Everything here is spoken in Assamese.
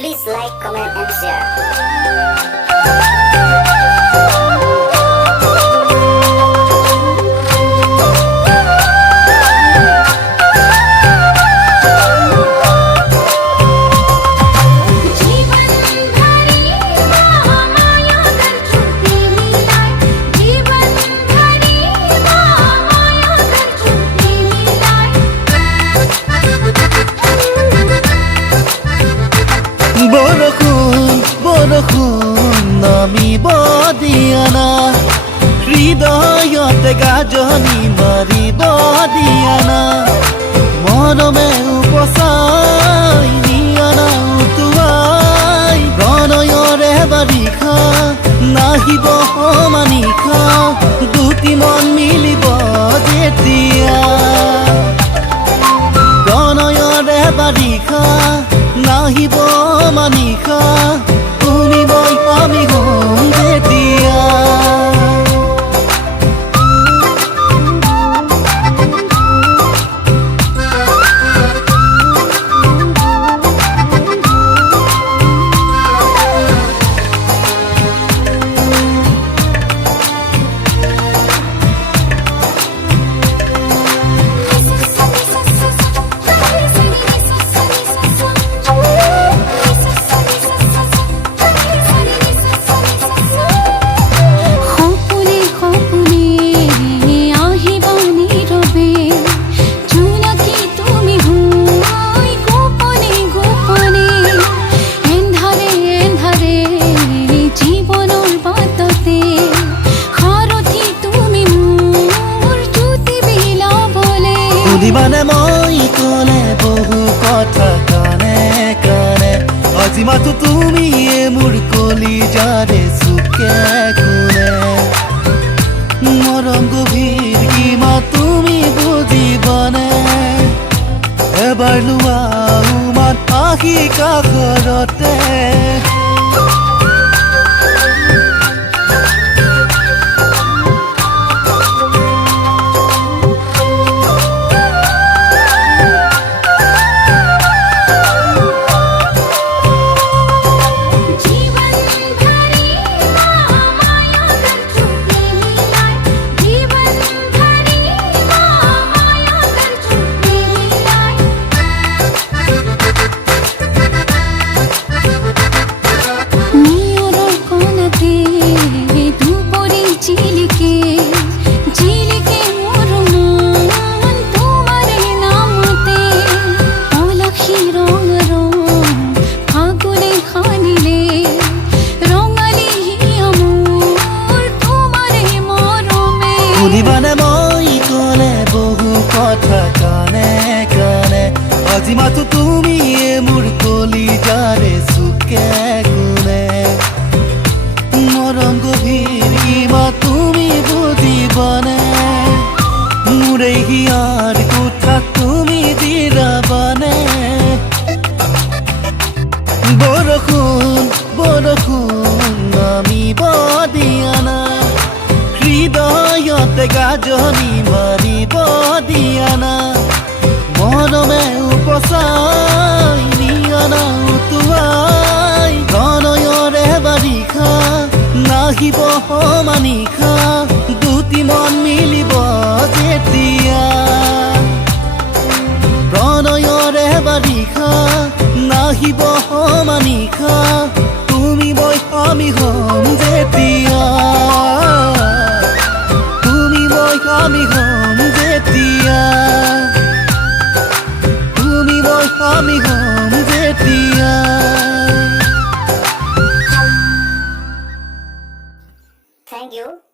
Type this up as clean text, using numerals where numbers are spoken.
Please like, comment and share. বৰষুণ নামিব দিয়া না, হৃদয়তে গাজনি মাৰিব দিয়া না, মৰমে উপচাই নিয়া না উটুৱাই, প্ৰণয়ৰে বাৰিষা নাহিব সমানিশা, দুটি মন মিলিব যেতিয়া, প্ৰণয়ৰে বাৰিষা নাহিব মানিশা, তুমি মই আমি হম যেতিয়া। মানে মই কলে বহু কথা কানে কানে, আজি মাথো তুমি মোৰ কলিজাৰে চুকে কোনে, মৰম গভীৰ কিমা তুমি বুজিবানে, এবাৰ লোৱা উমান আহি কাষৰতে, শুনিবানে মই কলে বহু কথা কানে কানে, আজি মাথো তুমি মোৰ কলিজাৰে চুকে কোনে, মৰম গভীৰ কিমা তুমি বুজিবানে, মোৰে হিয়াৰ কোঠা তুমি দিৰাবানে, বৰষুণ বৰষুণ নামিব দিয়া না, হৃদয়তে গাজনি মাৰিব দিয়া না, মৰমে উপচাই নিয়া না উটুৱাই, প্ৰণয়ৰে বাৰিষা নাহিব সমানিশা, দুটি মন মিলিব যেতিয়া, প্ৰণয়ৰে বাৰিষা নাহিব সমানিশা, তুমি মই আমি হম যেতিয়া, আমি হম যেতিয়া, তুমি মই আমি হম যেতিয়া। Thank you.